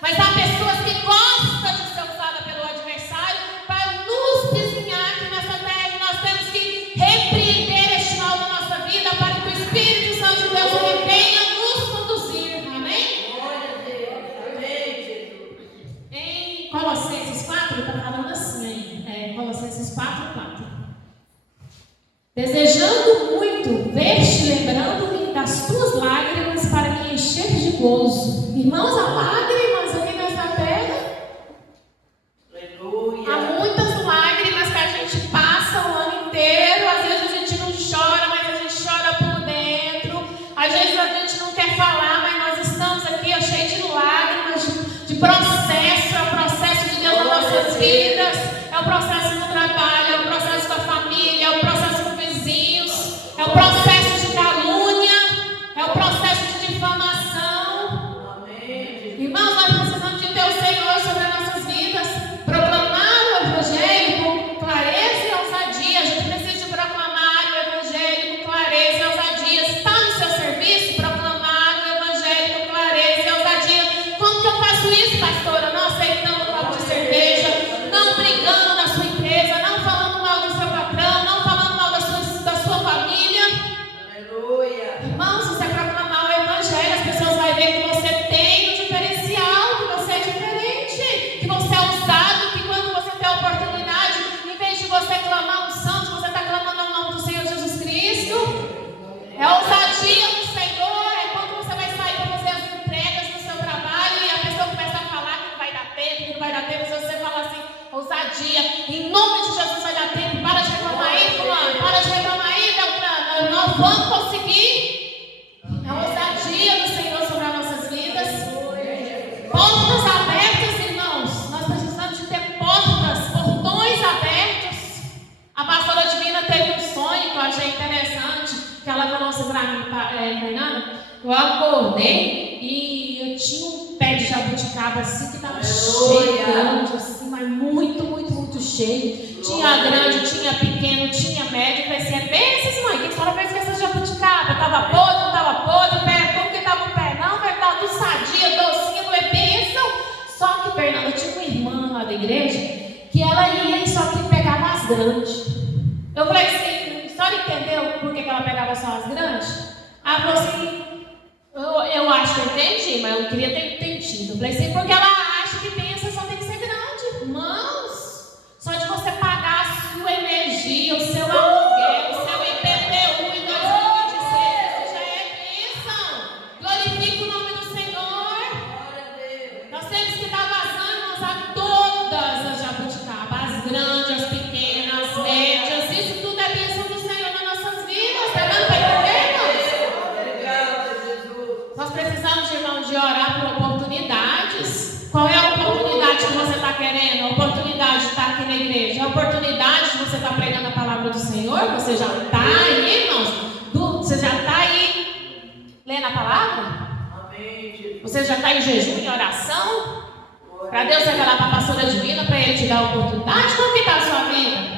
mas há pessoas que gostam de ser usadas pelo adversário para nos desenhar aqui nessa terra, e nós temos que repreender este mal da nossa vida para que o Espírito Santo de Deus ele venha nos conduzir, amém? Glória a Deus. Amém, Jesus. Em Colossenses 4, está falando assim, Colossenses 4, 4. Desejando muito ver-te, lembrando-me das tuas lágrimas para me encher de gozo. Irmãos, há lágrimas aqui nessa terra. Aleluia. Há muitas lágrimas que a gente passa o ano inteiro. Às vezes a gente não chora, mas a gente chora por dentro. Às vezes a gente não quer falar, mas nós estamos aqui cheios de lágrimas, de processo. É o processo de Deus nas nossas vidas. É o processo no trabalho, é o processo com a família, é o processo com vizinhos, é o processo de calúnia, é o processo de difamação. Amém. Irmãos, nós precisamos de ter o Senhor sobre as nossas vidas, proclamar o Evangelho com clareza e ousadia. A gente precisa de proclamar o Evangelho com clareza e ousadia. Está no seu serviço, proclamar o Evangelho com clareza e ousadia. Como que eu faço isso, pastora? Não aceitando um copo de cerveja, não brigando na sua empresa, não falando mal do seu patrão, não falando mal da sua família. Aleluia. Irmãos, você proclamar o Evangelho, as pessoas vão ver que você tem um diferencial, que você é diferente, que você é usado, que quando você tem a oportunidade, em vez de você clamar um santo, você está clamando o nome do Senhor Jesus Cristo. É ousadia do Senhor, é quando você vai sair para fazer as entregas no seu trabalho e a pessoa começa a falar que não vai dar tempo, que não vai dar tempo, e você fala assim, ousadia, em nome de Jesus vai dar tempo, para de reclamar aí, fulano, para de reclamar aí, Beltrano, nós vamos conseguir. É a ousadia do Senhor sobre as nossas vidas. Portas abertas, irmãos, nós precisamos de ter portões abertos. A pastora Divina teve um sonho que eu achei interessante, que ela falou assim para mim, Fernanda, eu acordei e eu tinha um pé de jabuticaba assim que estava cheio, grande, assim, mas muito, muito, muito cheio. Tinha grande, tinha pequeno, tinha médio. Eu falei assim, é bem essas mães, o que a senhora fez com essa jabuticaba? Estava podre, não estava podre, o pé, como que estava o pé? Não, vai estar tudo sadia, docinha. Eu falei, bênção. Só que, Fernanda, tinha uma irmã lá da igreja que ela ia e só que pegava as grandes. Eu falei assim, a senhora entendeu por que ela pegava só as grandes? Ela falou assim, eu acho que eu entendi, mas eu queria ter entendido. Eu falei assim, porque ela acha que pensa só tem que ser grande. Irmãos, só de você pagar a sua energia, o seu aluguel, o seu IPTU em 2026, isso já é bênção. Glorifica o nome do Senhor. Glória a Deus. Nós temos que dar vazão, irmãos, a todas as jabuticabas, as grandes, as pequenas, as médias. Isso tudo é bênção do Senhor nas nossas vidas. Está dando para entender, irmãos? Obrigada, Jesus. Nós precisamos, irmão, de orar por oportunidades. Qual é a oportunidade que você está querendo? A oportunidade de estar aqui na igreja. A oportunidade de você estar pregando a palavra do Senhor. Você já está aí, irmãos? Você já está aí lendo a palavra? Amém. Você já está em jejum, em oração? Para Deus revelar para a pastora divina, para Ele te dar a oportunidade? Como que está a sua vida?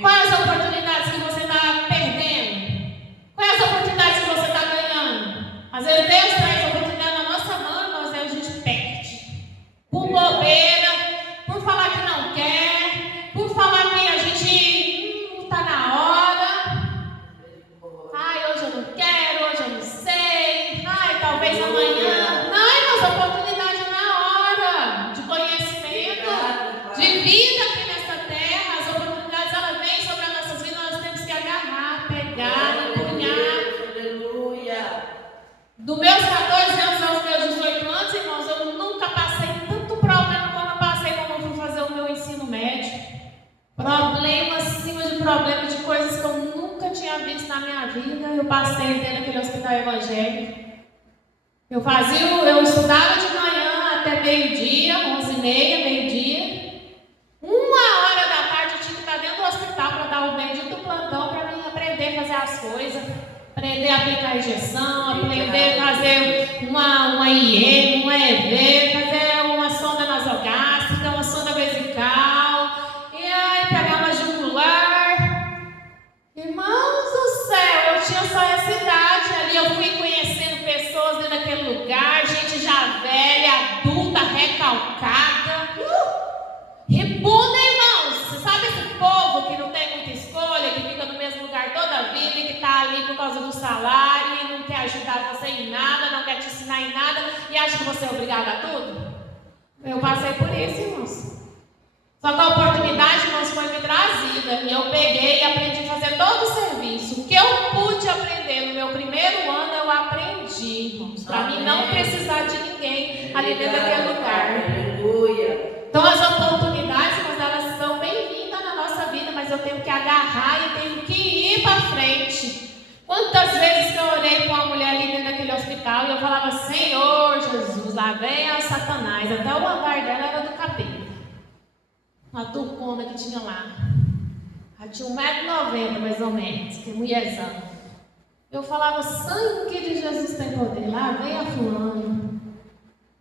Quais as oportunidades que você está perdendo? Quais as oportunidades que você está ganhando? Às vezes Deus traz a oportunidade na nossa mão, mas a gente perde. Por bobeira, por falar que não quer, por falar que a gente não está na hora. Ai, hoje eu não quero, hoje eu não sei. Ai, talvez amanhã. Não, mas a oportunidade é na hora de conhecimento, de vida aqui nessa terra. As oportunidades, elas vêm sobre as nossas vidas, nós temos que agarrar, pegar, empunhar. Dos meus 14 anos aos meus 18 anos, irmãos, eu nunca passei tanto problema como eu passei quando eu fui fazer o meu ensino médio. Problema acima de problema, de coisas que eu nunca tinha visto na minha vida. Eu passei dentro daquele hospital evangélico. Eu estudava de manhã até meio-dia, 11h30, meio-dia. 1h da tarde eu tinha que estar dentro do hospital para dar o bendito plantão para mim aprender a fazer as coisas. Aprender a aplicar a injeção, aprender a fazer uma IM, uma EV, fazer uma sonda nasogástrica, uma sonda vesical, e aí pegar uma jugular. Irmãos do céu, eu tinha só essa idade ali, eu fui conhecendo pessoas dentro daquele lugar, gente já velha, adulta, recalcada. Ribunda, irmãos! Você sabe esse povo que não tem muita escolha, que fica no mesmo lugar toda a vida, que está ali por causa do salário e não quer ajudar você em nada, não quer te ensinar em nada e acha que você é obrigado a tudo? Eu passei por isso, irmãos. Só que a oportunidade, irmãos, foi me trazida e eu peguei e aprendi a fazer todo o serviço. O que eu pude aprender no meu primeiro ano, eu aprendi, irmãos, para mim não precisar de ninguém ali dentro daquele lugar. Aleluia. Então as oportunidades, mas elas são bem-vindas na nossa vida, mas eu tenho que agarrar e tenho que ir para frente. Quantas vezes que eu orei com uma mulher ali dentro daquele hospital e eu falava, Senhor Jesus, lá vem a Satanás, até o andar dela era do capeta. Uma turcona que tinha lá. Ela tinha 1,90 m mais ou menos, que mulherzão. Eu falava, sangue de Jesus tem poder, lá vem a fulana.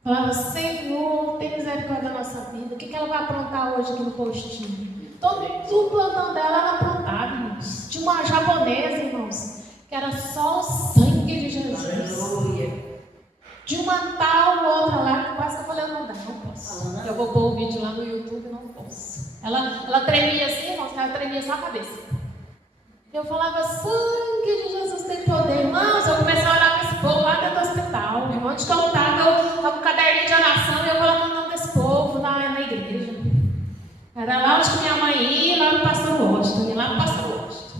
Falava, Senhor, tem misericórdia da nossa vida. O que ela vai aprontar hoje aqui no postinho? Todo o plantão dela ela aprontava, irmãos. Tinha uma japonesa, irmãos, que era só o sangue de Jesus. Aleluia. De uma tal outra lá, que quase que eu falei, não dá, não posso. Eu vou pôr o vídeo lá no YouTube, não posso. Ela tremia assim, irmãos, ela tremia só a cabeça. Eu falava, sangue de Jesus tem poder. Irmãos, eu comecei a orar com esse povo lá dentro do hospital. Onde que eu estava, eu estava com um caderninho de oração e eu colocando o nome desse povo na igreja. Era lá onde minha mãe ia, lá no pastor Washington, ia lá no pastor Washington.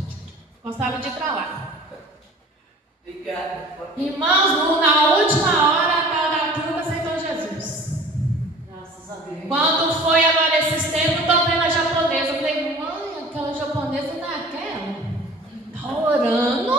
Gostava de ir para lá. Obrigada. Irmãos, na última hora, a tal da turma aceitou Jesus. Graças a Deus. Quando foi agora esses tempos, estou vendo a japonesa. Eu falei, mãe, aquela japonesa não é aquela? Está orando?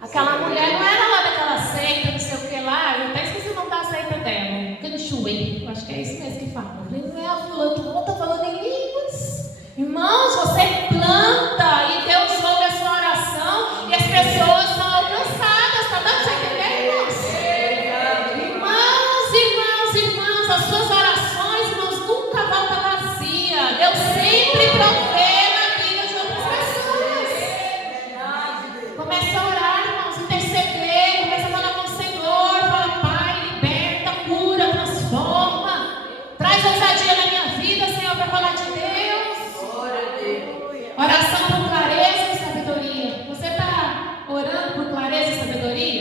Aquela mulher não era lá daquela seita, não sei o que lá. Eu até esqueci o nome da seita dela. Canishuê. Eu acho que é isso mesmo que fala. Eu falei, não é a fulana que não está falando em línguas. Irmãos, você planta e Deus ouve a sua oração e as pessoas são alcançadas. Está dando para entender, irmãos? As suas orações, irmãos, nunca voltam vazia. Deus sempre provê na vida de outras pessoas. Começa a orar, irmãos, interceder, começa a falar com o Senhor, fala, Pai, liberta, cura, transforma, traz ousadia na minha vida, Senhor, para falar de Deus. Oração por clareza e sabedoria. Você está orando por clareza e sabedoria?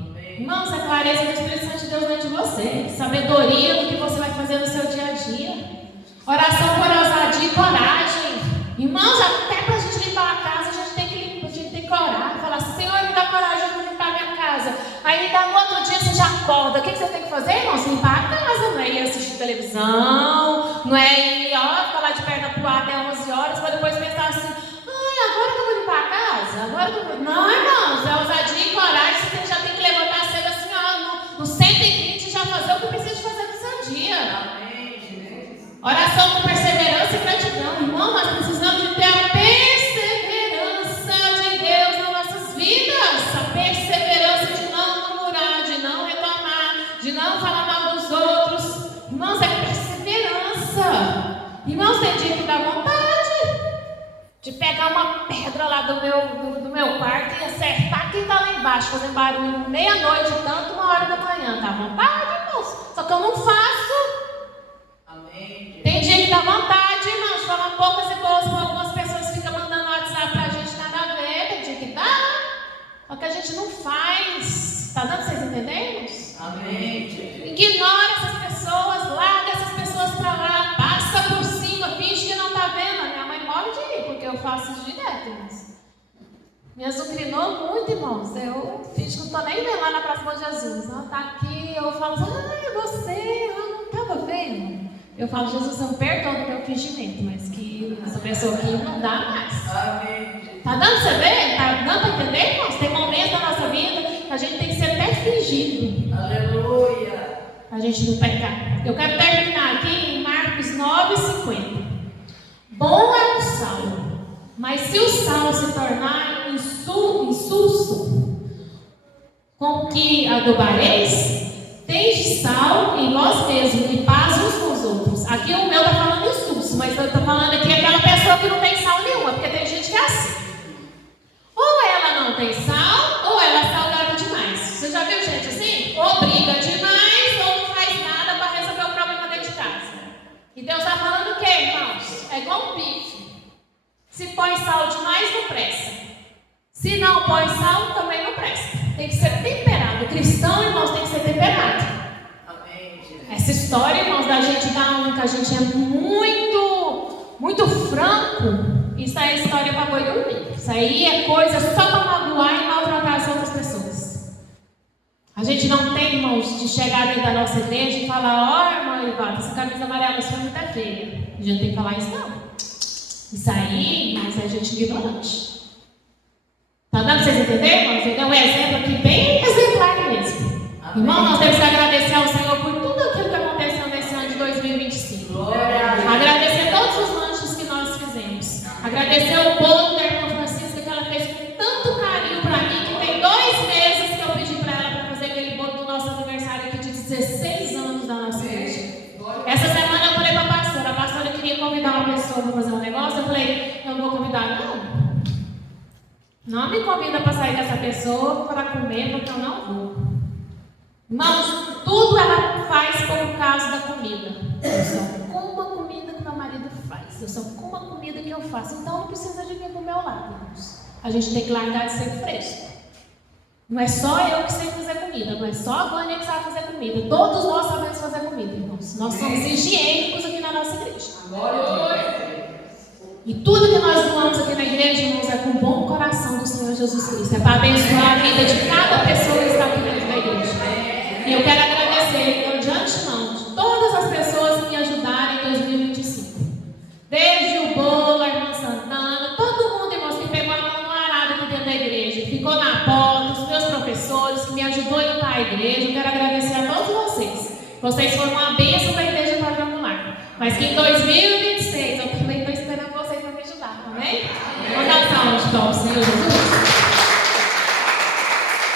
Amém. Irmãos, a clareza do Espírito Santo de Deus dentro de você. Sabedoria do que você vai fazer no seu dia a dia. Oração por ousadia e coragem. Irmãos, até para a gente limpar a casa, a gente tem que orar. Falar, Senhor, me dá coragem para limpar a minha casa. Aí no outro dia você já acorda. O que você tem que fazer, irmãos? Limpar a casa. Não é ir assistir televisão, não é ir ficar lá de perna pro ar até 11 horas, para depois pensar assim, ai, agora que eu vou limpar a casa? Agora que eu vou... Não, irmãos, é ousadia e coragem. Você já tem que levantar cedo assim, ó, no 120 já fazer o que precisa de fazer no seu dia. Oração com perseverança e gratidão. Irmão, nós precisamos de ter a perseverança de Deus nas nossas vidas. A perseverança de não murmurar, de não altura lá do meu quarto e acertar quem está lá embaixo, fazendo barulho meia-noite, tanto 1h da manhã. Dá vontade, irmãos? Só que eu não faço. Amém. Tem dia que dá vontade, irmãos, falar poucas e boas com algumas pessoas que ficam mandando WhatsApp pra gente, nada a ver. Tem dia que dá. Só que a gente não faz. Está dando para vocês entenderem? Amém. Ignora essas pessoas, larga essas pessoas para lá, passa por cima, finge que não está vendo. A minha mãe morre de rir, porque eu faço isso direto, irmãos. Me azucrinou muito, irmãos. Eu finge que não estou nem vendo lá na Praça Bom Jesus. Ela está aqui, eu falo assim, é você, eu não estava vendo. Eu falo, Jesus, eu perdoa do meu fingimento, mas que essa pessoa aqui não dá mais. Amém. Tá dando para você ver? Tá dando para entender, irmãos? Tem momentos da nossa vida que a gente tem que ser até fingido. Aleluia. A gente não pecar. Eu quero terminar aqui em Marcos 9:50. Bom é o sal, mas se o sal se tornar insulso, com que adobareis, tende sal em vós mesmos e paz uns com os outros. Aqui o meu está falando insulso, mas eu estou falando aqui aquela pessoa que não tem sal nenhuma, porque tem gente que é assim. Ou ela não tem sal, ou ela é salgada demais. Você já viu gente assim? Ou briga demais, ou não faz nada para resolver o problema dentro de casa. E Deus está falando o quê, irmãos? É igual um bife. Se põe sal demais, não presta. Se não põe sal, também não presta. Tem que ser temperado. O cristão, irmãos, tem que ser temperado. Amém. Essa história, irmãos, da gente dar um, que a gente é muito franco, isso aí é história para boi dormir. Isso aí é coisa só para magoar e maltratar as outras pessoas. A gente não tem, irmãos, de chegar dentro da nossa igreja e falar, ó, irmão Elivaldo, essa camisa amarela sua é muito feia. A gente não tem que falar isso, não. Isso aí, irmãos, é gente ignorante. Tá dando para vocês entenderem, irmãos? Eu dei um exemplo aqui bem exemplar mesmo. Amém. Irmão, nós temos que agradecer ao Senhor por tudo aquilo que aconteceu nesse ano de 2025. Glória a Deus. Agradecer todos os lanches que nós fizemos. Agradecer o bolo da irmã Francisca, que ela fez com tanto carinho para mim, que tem 2 meses que eu pedi para ela para fazer aquele bolo do nosso aniversário aqui de 16 anos da nossa igreja. Essa semana eu falei para a pastora queria convidar uma pessoa para fazer um negócio, eu falei, eu não vou convidar não. Não me convida para sair dessa pessoa para comer, porque eu não vou. Irmãos, tudo ela faz por causa da comida. Eu só como a comida que meu marido faz. Eu só como a comida que eu faço. Então não precisa de vir do meu lado, irmãos. A gente tem que largar de ser fresco. Não é só eu que sei fazer comida. Não é só a Vânia que sabe fazer comida. Todos nós sabemos fazer comida, irmãos. Nós somos higiênicos aqui na nossa igreja. E tudo que nós doamos aqui na igreja, irmãos, é com o bom coração do Senhor Jesus Cristo. É para abençoar a vida de cada pessoa que está aqui dentro da igreja. E eu quero agradecer, de antemão, de todas as pessoas que me ajudaram em 2025. Desde o bolo, a irmã Santana, todo mundo, irmãos, que pegou a mão no arado aqui dentro da igreja, ficou na porta, os meus professores que me ajudou a limpar a igreja. Eu quero agradecer a todos vocês. Vocês foram uma bênção da igreja quadrangular. Mas que em 2026 eu também estou esperando vocês para me ajudar, amém? Vamos dar um salve de palmas, Senhor Jesus.